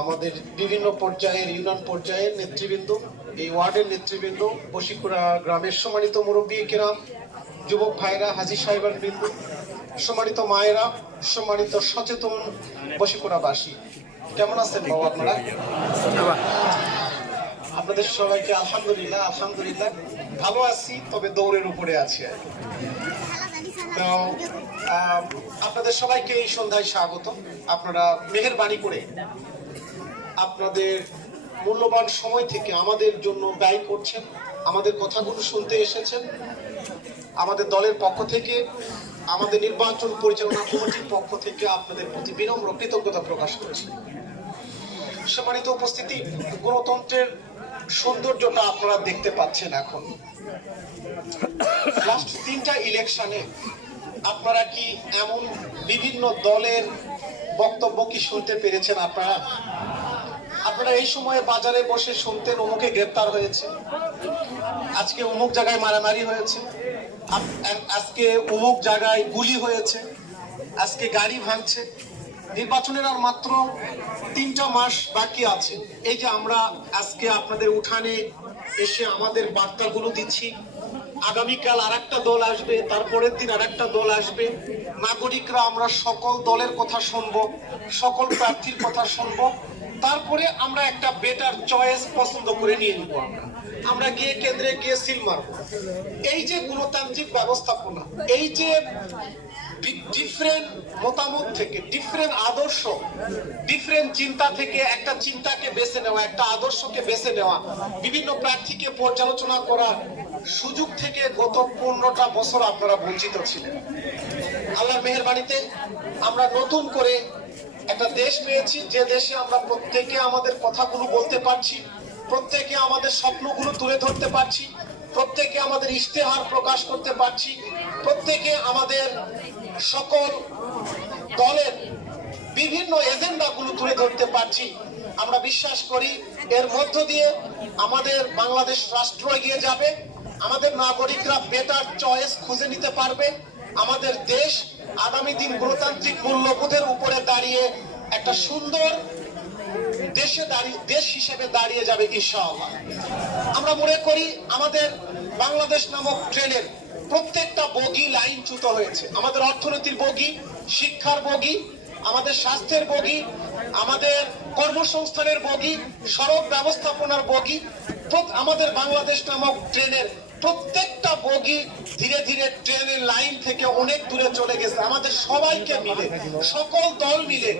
আমাদের বিভিন্ন পর্যায়ের ইউনিয়ন পর্যায়ের নেতৃবৃন্দ, এই ওয়ার্ডের নেতৃবৃন্দ, বশিকুড়া গ্রামের সম্মানিত মুরব্বী কেরাম, যুবক ভাইরা, হাজী সাহেবান বৃন্দ, সম্মানিত মায়েরা, সম্মানিত সচেতন বশিকুড়াবাসী, কেমন আছেন বাবা আপনারা? আপনাদের সবাইকে আলহামদুলিল্লাহ আলহামদুলিল্লাহ ভালো আছি, তবে দৌড়ের উপরে আছি আর কি। তো আপনাদের সবাইকে এই সন্ধ্যায় স্বাগত। আপনারা মেহেরবানি করে আপনাদের মূল্যবান সময় থেকে আমাদের জন্য ব্যয় করছেন, আমাদের কথাগুলো শুনতে এসেছেন। আমাদের দলের পক্ষ থেকে, আমাদের নির্বাচন পরিচালনা কমিটির পক্ষ থেকে আপনাদের প্রতি বিনম্র কৃতজ্ঞতা প্রকাশ করছি। সম্মানিত উপস্থিতি, গণতন্ত্রের সৌন্দর্যটা আপনারা দেখতে পাচ্ছেন। এখন লাস্ট 3টা ইলেকশনে আপনারা কি এমন বিভিন্ন দলের বক্তব্য কি শুনতে পেরেছেন? আপনারা এই সময়ে বাজারে বসে শুনতেন অমুকে গ্রেপ্তার হয়েছে, আজকে অমুক জায়গায় মারামারি হয়েছে, আজকে অমুক জায়গায় গুলি হয়েছে, আজকে গাড়ি ভাঙছে। নির্বাচনের আর মাত্র 3টা মাস বাকি আছে। এই যে আমরা আজকে আপনাদের উঠানে এসে আমাদের বার্তাগুলো দিচ্ছি, আগামীকাল আরেকটা দল আসবে, তারপরের দিন আরেকটা দল আসবে। নাগরিকরা আমরা সকল দলের কথা শুনবো, সকল প্রার্থীর কথা শুনবো, তারপরে আমরা একটা বেটার চয়েস পছন্দ করে নিয়ে নিব। আমরা গিয়ে কেন্দ্রে গিয়ে সিল মারব। এই যে গণতান্ত্রিক ব্যবস্থাপনা, এই যে ডিফারেন্ট মতামত থেকে, ডিফারেন্ট আদর্শ, ডিফারেন্ট চিন্তা থেকে একটা চিন্তাকে বেছে নেওয়া, একটা আদর্শকে বেছে নেওয়া, বিভিন্ন প্রার্থীকে পর্যালোচনা করার সুযোগ থেকে গত 15টা বছর আপনারা বঞ্চিত ছিলেন। আল্লাহর মেহেরবানিতে আমরা নতুন করে একটা দেশ পেয়েছি, যে দেশে আমরা প্রত্যেকে আমাদের কথাগুলো বলতে পারছি, প্রত্যেকে আমাদের স্বপ্নগুলো তুলে ধরতে পারছি, প্রত্যেকে আমাদের ইশতেহার প্রকাশ করতে পারছি, প্রত্যেকে আমাদের সকল দলের বিভিন্ন এজেন্ডাগুলো তুলে ধরতে পারছি। আমরা বিশ্বাস করি এর মধ্য দিয়ে আমাদের বাংলাদেশ রাষ্ট্র এগিয়ে যাবে, আমাদের নাগরিকরা বেটার চয়েস খুঁজে নিতে পারবে, আমাদের দেশ আগামী দিন গণতান্ত্রিক মূল্যবোধের উপরে দাঁড়িয়ে একটা সুন্দর দেশ হিসেবে দাঁড়িয়ে যাবে ইনশাআল্লাহ। আমরা মনে করি আমাদের বাংলাদেশ নামক ট্রেনের প্রত্যেকটা বগি লাইনচ্যুত হয়েছে। আমাদের অর্থনীতির বগি, শিক্ষার বগি, আমাদের স্বাস্থ্যের বগি, আমাদের কর্মসংস্থানের বগি, সড়ক ব্যবস্থাপনার বগি, আমাদের বাংলাদেশ নামক ট্রেনের প্রত্যেকটা বগি ধীরে ধীরে ট্রেনের লাইন থেকে অনেক দূরে চলে গেছে। আমাদের সবাইকে মিলে, সকল দল মিলে